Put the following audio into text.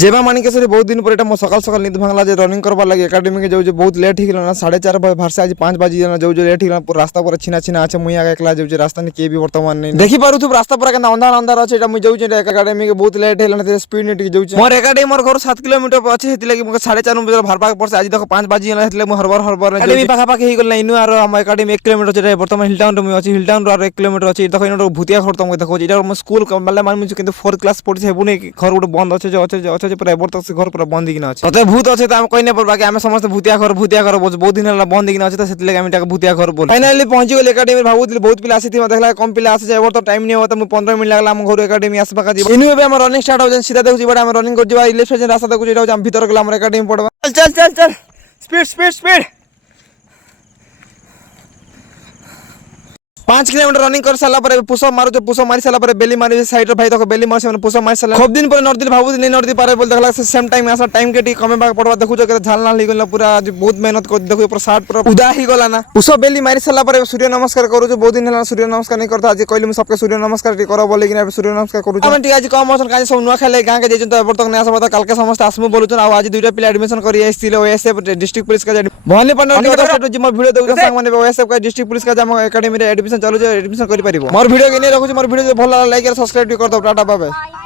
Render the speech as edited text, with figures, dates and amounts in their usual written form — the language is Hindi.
जेबा मानिकेश्वरी बहुत दिन पर एटा सकाल सकाल नींद भांगला जे रनिंग करबा लगे एकेडमी के जो बहुत लेट हिगला ना 4:30 बजे भारसे आज 5 बजे ना जो लेट हिगला पूरा रास्ता पर छिना छिना আছে মুই আগে একলা যাউছে রাস্তা নে কে भी वर्तमान नहीं देखि पारु तू रास्ता पर केना अंधार अंधार আছে এটা মুই যাউছে एकेडमी के बहुत लेट हिगला ना स्पीड ने टिक जाउছে मोर एकेडमी मोर घर 7 किलोमीटर पर আছে हेति लागि मके 4:30 बजे भारपा पड़से आज देखो 5 बजे ना हेति लागि मु हरबर हरबर एकेडमी पाखा पाखी हि गल ना इनु आरो हम एकेडमी 1 किलोमीटर छै वर्तमान हिल टाउन रे मुई अछि हिल टाउन रो 1 किलोमीटर अछि देखो इनो भूतिया घर तुमके देखो इटा हम स्कूल माले मान मुझे किंतु 4th क्लास पढ़ि हेबु नै घर गुटे बंद আছে जे আছে पूरा एबर तक घर पूरा बंद किना আছে तते भूत আছে त हम कइने पर बाकी हम समस्त भूतिया घर बहुत दिन होला बंद किना আছে त सेति लागि हम इटा भूतिया घर बोल फाइनली पहुंची गेल एकेडमी भाबुतली बहुत पिला आसी थी देखला कम पिला आसे एबर तो टाइम नै होता मु 15 मिनिट लागला हम घर एकेडमी आसबा का जी इनु बे हम रनिंग स्टार्ट हो जन सीधा देखु बड़ा हम रनिंग कर जबा इलेक्ट जन रास्ता देखु जेटा हम भीतर गेला हम एकेडमी पड़बा चल चल चल speed speed speed 5 kilometre running कर साला पर पुशअप मारो जो पुशअप मारी साला पर बेली मारी साइड रे भाई देखो बेली मार से पुशअप मारी साला खूब दिन पर नर्दी भाबू नहीं नर्दी पारे बोल देखला सेम टाइम आसा टाइम के टी कमे बाग पड़वा देखु जो के झालना ली गला पूरा आज बहुत मेहनत कर देखो पर 60 पर उदा ही गला ना पुशअप बेली मारी साला पर सूर्य नमस्कार करू जो बहुत दिन होला सूर्य नमस्कार नहीं करता आज कहली हम सबके सूर्य नमस्कार टी करो बोले कि सूर्य नमस्कार करू हम टी आज कम मौसम काज सब नुआ खेले गां के जेजन तो एबर तक नै आसा बता काल के समस्त आसमु बोलुचन आ आज दुईटा पिला एडमिशन करी आइसिले ओएसएफ डिस्ट्रिक्ट पुलिस का भवानी पंडा के अदर जे मोर वीडियो देखु संग माने ओएसएफ का डिस्ट्रिक्ट पुलिस का जम एकेडमी रे एडमिशन चालू जे एडमिशन करी परिबो मोर वीडियो के नै रखु मोर वीडियो भल लाइक और सब्सक्राइब कर दो टाटा बाय बाय।